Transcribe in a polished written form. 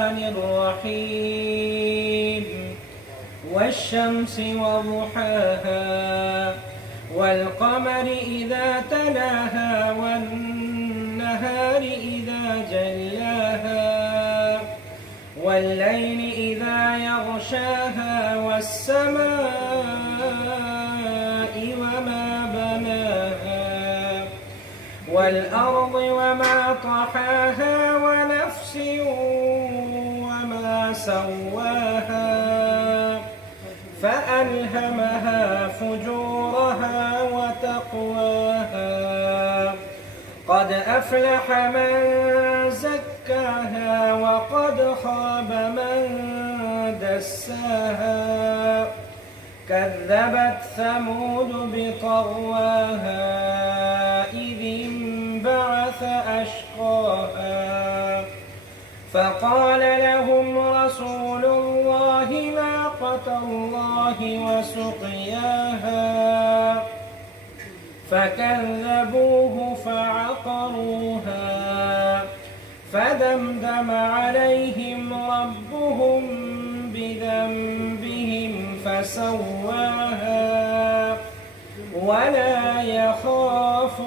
الرحمن الرحيم والشمس وضحاها والقمر إذا تلاها والنهار إذا جلاها والليل إذا يغشاها والسماء وما بناها والأرض وما طحاها ونفس وما سواها فألهمها فجورها وتقواها قد أفلح من زكاها وقد خاب من دساها كذبت ثمود بطغواها إذ انبعث أشقاها فقال لهم رسول الله ناقة الله وسقياها فكذبوه فعقروها فدمدم عليهم ربهم بذنبهم فسواها ولا يخاف